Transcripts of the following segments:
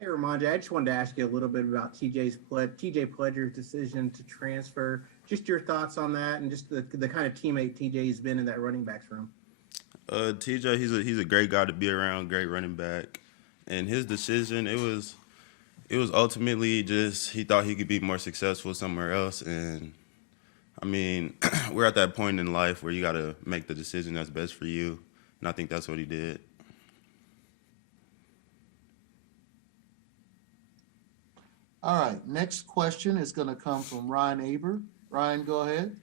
Hey, Rhamondre, I just wanted to ask you a little bit about TJ Pledger's decision to transfer. Just your thoughts on that, and just the kind of teammate TJ's been in that running backs room. TJ, he's a great guy to be around, great running back, and his decision it was ultimately just he thought he could be more successful somewhere else, and I mean we're at that point in life where you got to make the decision that's best for you, and I think that's what he did. All right, next question is going to come from Ryan Aber. Ryan, go ahead.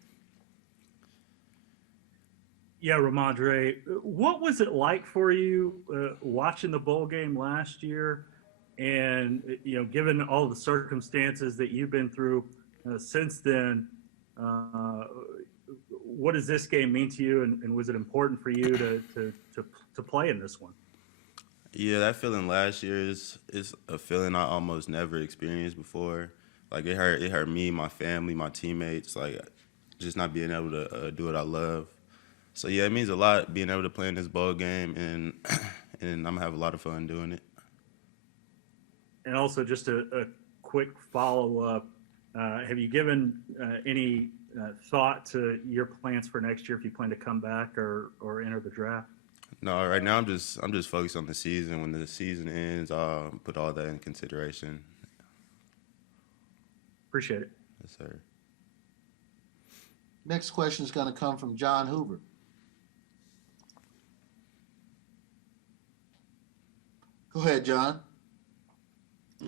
Yeah, Ramondre, what was it like for you watching the bowl game last year? And, given all the circumstances that you've been through since then, uh, what does this game mean to you? And was it important for you to play in this one? Yeah, that feeling last year is a feeling I almost never experienced before. Like it hurt me, my family, my teammates. Like just not being able to do what I love. So yeah, it means a lot being able to play in this bowl game, and and I'm gonna have a lot of fun doing it. And also, just a quick follow up. Have you given any thought to your plans for next year if you plan to come back or enter the draft? No, right now I'm just focused on the season. When the season ends, I'll put all that in consideration. Appreciate it. Yes, sir. Next question is going to come from John Hoover. Go ahead, John. Go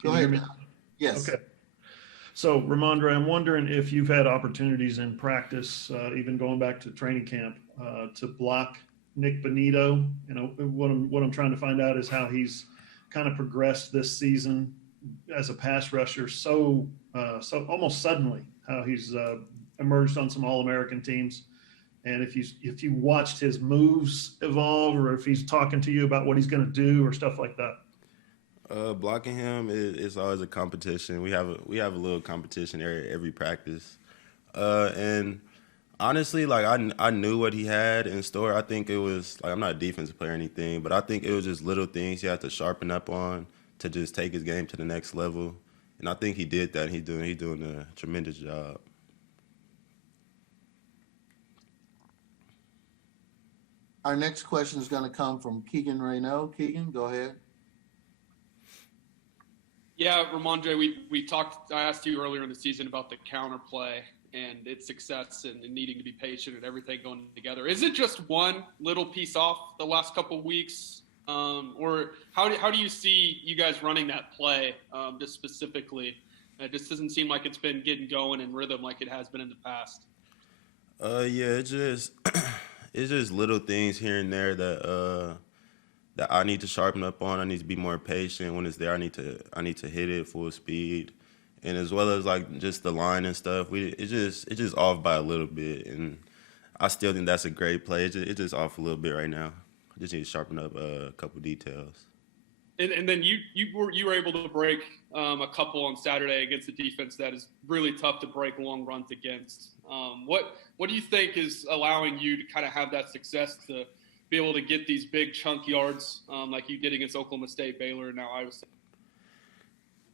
Can you hear ahead, me? John. Yes. Okay. So, Ramondre, I'm wondering if you've had opportunities in practice, even going back to training camp, to block Nick Benito. What I'm trying to find out is how he's kind of progressed this season as a pass rusher. So almost suddenly, how he's emerged on some All-American teams. And if you watched his moves evolve, or if he's talking to you about what he's going to do or stuff like that. Blocking him is always a competition. We have a little competition every practice, and honestly, like I knew what he had in store. I think it was like I'm not a defensive player or anything, but I think it was just little things he had to sharpen up on to just take his game to the next level, and I think he did that. He's doing a tremendous job. Our next question is going to come from Keegan Raynaud. Keegan, go ahead. Yeah, Ramondre, we talked. I asked you earlier in the season about the counterplay and its success and needing to be patient and everything going together. Is it just one little piece off the last couple of weeks, or how do you see you guys running that play just specifically? It just doesn't seem like it's been getting going in rhythm like it has been in the past. Yeah, it's just little things here and there that I need to sharpen up on. I need to be more patient when it's there. I need to hit it full speed, and as well as like just the line and stuff. It's just off by a little bit, and I still think that's a great play. It's just off a little bit right now. I just need to sharpen up a couple details. And then you were able to break a couple on Saturday against a defense that is really tough to break long runs against. What do you think is allowing you to kind of have that success to be able to get these big chunk yards like you did against Oklahoma State, Baylor, and now Iowa State?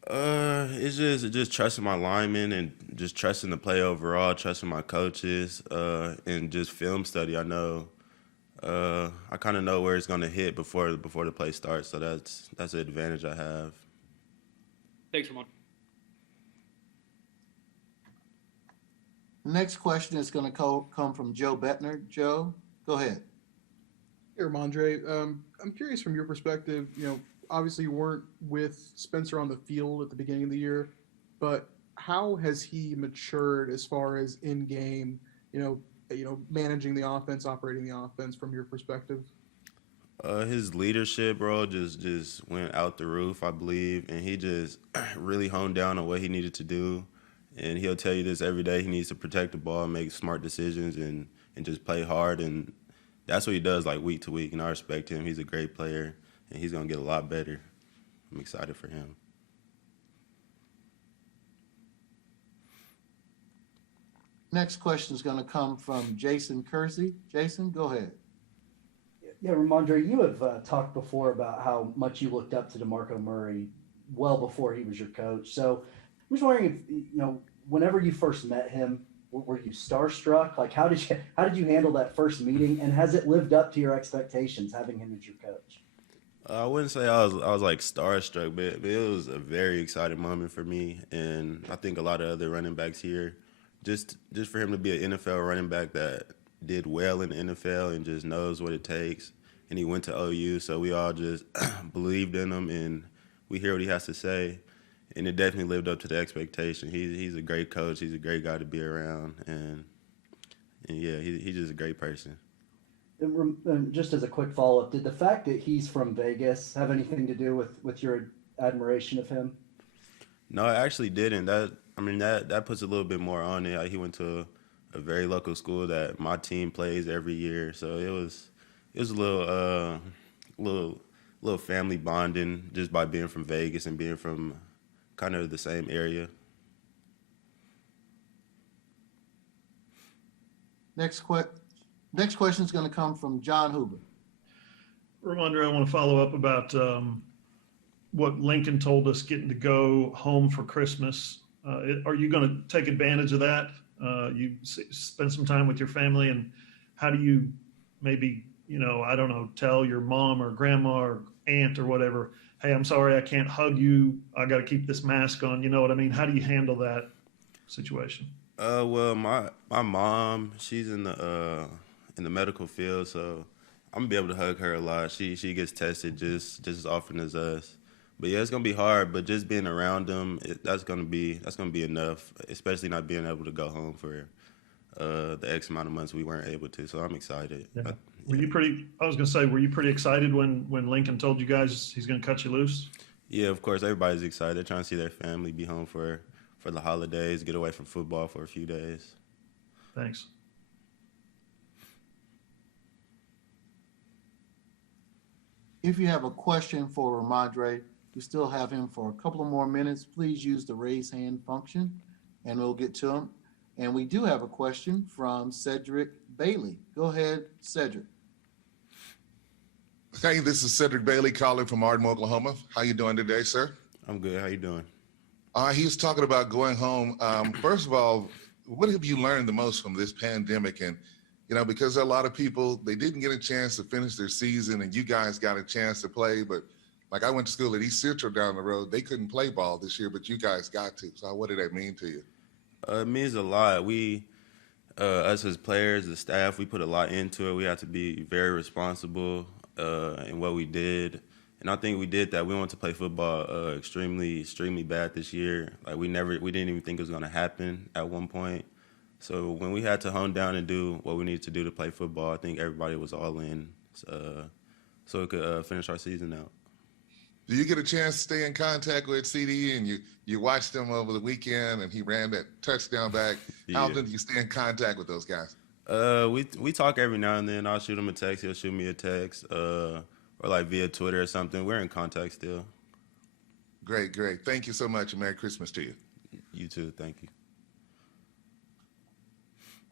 It's just trusting my linemen and just trusting the play overall, trusting my coaches, and just film study. I kind of know where it's gonna hit before the play starts, so that's an advantage I have. Thanks, Ramon. Next question is going to come from Joe Bettner. Joe, go ahead. Hey, Rhamondre, I'm curious from your perspective. Obviously you weren't with Spencer on the field at the beginning of the year, but how has he matured as far as in game? Managing the offense, operating the offense from your perspective. His leadership, bro, just went out the roof, I believe, and he just really honed down on what he needed to do. And he'll tell you this every day. He needs to protect the ball, make smart decisions, and just play hard. And that's what he does, like week to week. And I respect him. He's a great player, and he's gonna get a lot better. I'm excited for him. Next question is going to come from Jason Kersey. Jason, go ahead. Yeah, Rhamondre, you have talked before about how much you looked up to DeMarco Murray well before he was your coach. So I was wondering if, whenever you first met him, were you starstruck? Like, how did you handle that first meeting, and has it lived up to your expectations having him as your coach? I wouldn't say I was like starstruck, but it was a very exciting moment for me, and I think a lot of other running backs here. Just for him to be an NFL running back that did well in the NFL and just knows what it takes, and he went to OU, so we all just believed in him, and we hear what he has to say, and it definitely lived up to the expectation. He's a great coach. He's a great guy to be around, and yeah, he's just a great person. And just as a quick follow-up, did the fact that he's from Vegas have anything to do with your admiration of him? No, it actually didn't. That puts a little bit more on it. Like, he went to a very local school that my team plays every year, so it was a little family bonding just by being from Vegas and being from kind of the same area. Next question is going to come from John Huber. Rhamondre, I want to follow up about what Lincoln told us getting to go home for Christmas. Are you going to take advantage of that? You spend some time with your family, and how do you maybe, I don't know, tell your mom or grandma or aunt or whatever, hey, I'm sorry, I can't hug you. I got to keep this mask on. You know what I mean? How do you handle that situation? Well, my mom, she's in the medical field, so I'm gonna be able to hug her a lot. She gets tested just as often as us. But yeah, it's gonna be hard. But just being around them, that's gonna be enough. Especially not being able to go home for the X amount of months we weren't able to. So I'm excited. Yeah. Were you pretty excited when Lincoln told you guys he's gonna cut you loose? Yeah, of course. Everybody's excited. They're trying to see their family, be home for the holidays, get away from football for a few days. Thanks. If you have a question for Rhamondre, we still have him for a couple of more minutes. Please use the raise hand function and we'll get to him. And we do have a question from Cedric Bailey. Go ahead, Cedric. Hey, this is Cedric Bailey calling from Ardmore, Oklahoma. How you doing today, sir? I'm good. How you doing? He was talking about going home. First of all, what have you learned the most from this pandemic? And, because there are a lot of people, they didn't get a chance to finish their season, and you guys got a chance to play. But like, I went to school at East Central down the road. They couldn't play ball this year, but you guys got to. So what did that mean to you? It means a lot. We, us as players, the staff, we put a lot into it. We had to be very responsible in what we did. And I think we did that. We wanted to play football extremely bad this year. Like, we didn't even think it was going to happen at one point. So when we had to hone down and do what we needed to do to play football, I think everybody was all in, so we could finish our season out. Do you get a chance to stay in contact with CD, and you watched him over the weekend, and he ran that touchdown back? Yeah. How often do you stay in contact with those guys? We talk every now and then. I'll shoot him a text. He'll shoot me a text. Or like via Twitter or something. We're in contact still. Great. Thank you so much, and Merry Christmas to you. You too. Thank you.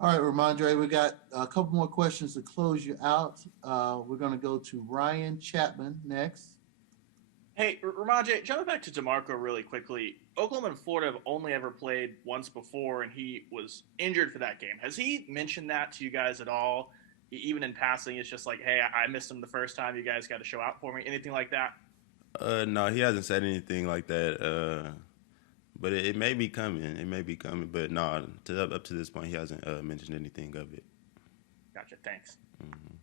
All right, Rhamondre, we got a couple more questions to close you out. We're going to go to Ryan Chapman next. Hey, Rhamondre, jumping back to DeMarco really quickly, Oklahoma and Florida have only ever played once before, and he was injured for that game. Has he mentioned that to you guys at all? Even in passing, it's just like, hey, I missed him the first time. You guys got to show out for me. Anything like that? No, he hasn't said anything like that. But it may be coming. It may be coming. But no, up to this point, he hasn't mentioned anything of it. Gotcha. Thanks. Mm-hmm.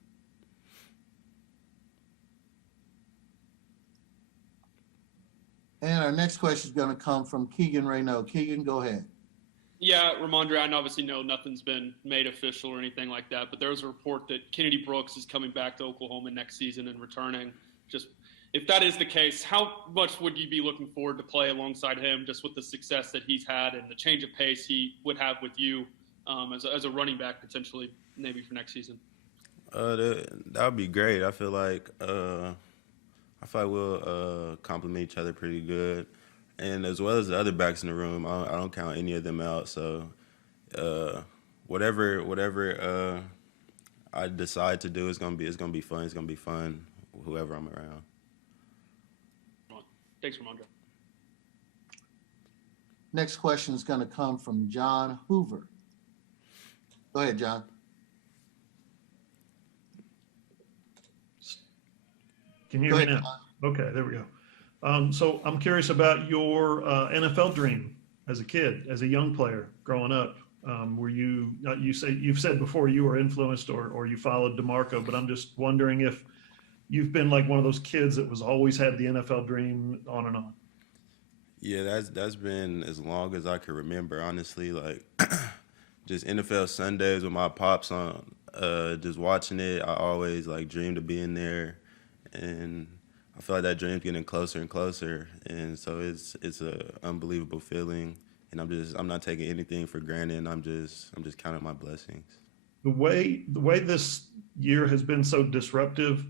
And our next question is going to come from Keegan Raynaud. Keegan, go ahead. Yeah, Rhamondre, I obviously know nothing's been made official or anything like that, but there was a report that Kennedy Brooks is coming back to Oklahoma next season and returning. Just if that is the case, how much would you be looking forward to play alongside him, just with the success that he's had and the change of pace he would have with you as a running back potentially, maybe for next season? That would be great. I feel like we'll complement each other pretty good. And as well as the other backs in the room, I don't count any of them out. So whatever I decide to do, it's gonna be fun. It's gonna be fun, whoever I'm around. Thanks, Rhamondre. Next question is going to come from John Hoover. Go ahead, John. Can you Go hear me ahead, now? Okay, there we go. So I'm curious about your NFL dream as a kid, as a young player growing up. Were you you've said before you were influenced or you followed DeMarco, but I'm just wondering if you've been like one of those kids that was always had the NFL dream on and on. Yeah, that's been as long as I can remember, honestly. Like, just NFL Sundays with my pops on, just watching it. I always like dreamed of being there, and I feel like that dream's getting closer and closer. And so it's a unbelievable feeling, and I'm not taking anything for granted. And I'm just counting my blessings. The way this year has been so disruptive.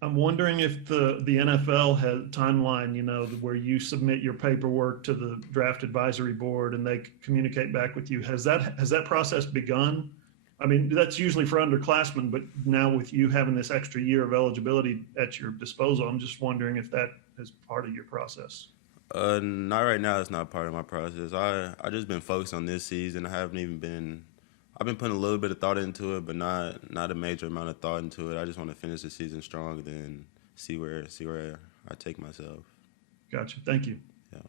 I'm wondering if the NFL has timeline, where you submit your paperwork to the draft advisory board and they communicate back with you. Has that process begun? I mean, that's usually for underclassmen, but now with you having this extra year of eligibility at your disposal, I'm just wondering if that is part of your process. Not right now. It's not part of my process. I just been focused on this season. I've been putting a little bit of thought into it, but not a major amount of thought into it. I just want to finish the season strong, then see where I take myself. Gotcha. Thank you. Yeah.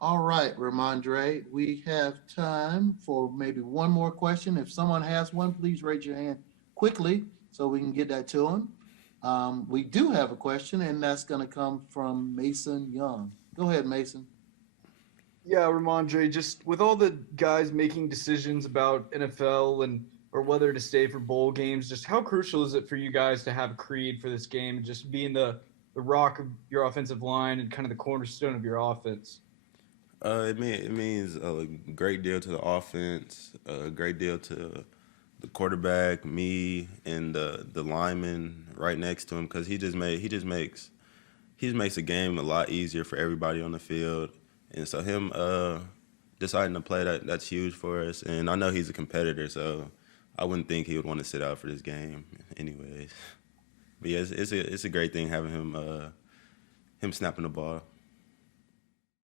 All right, Rhamondre, we have time for maybe one more question. If someone has one, please raise your hand quickly so we can get that to them. We do have a question, and that's going to come from Mason Young. Go ahead, Mason. Yeah, Rhamondre, just with all the guys making decisions about NFL or whether to stay for bowl games, just how crucial is it for you guys to have Creed for this game and just being the rock of your offensive line and kind of the cornerstone of your offense? It means a great deal to the offense, a great deal to the quarterback, me, and the lineman right next to him, because he just makes the game a lot easier for everybody on the field. And so him deciding to play, that's huge for us. And I know he's a competitor, so I wouldn't think he would want to sit out for this game anyways. But yeah, it's a great thing having him snapping the ball.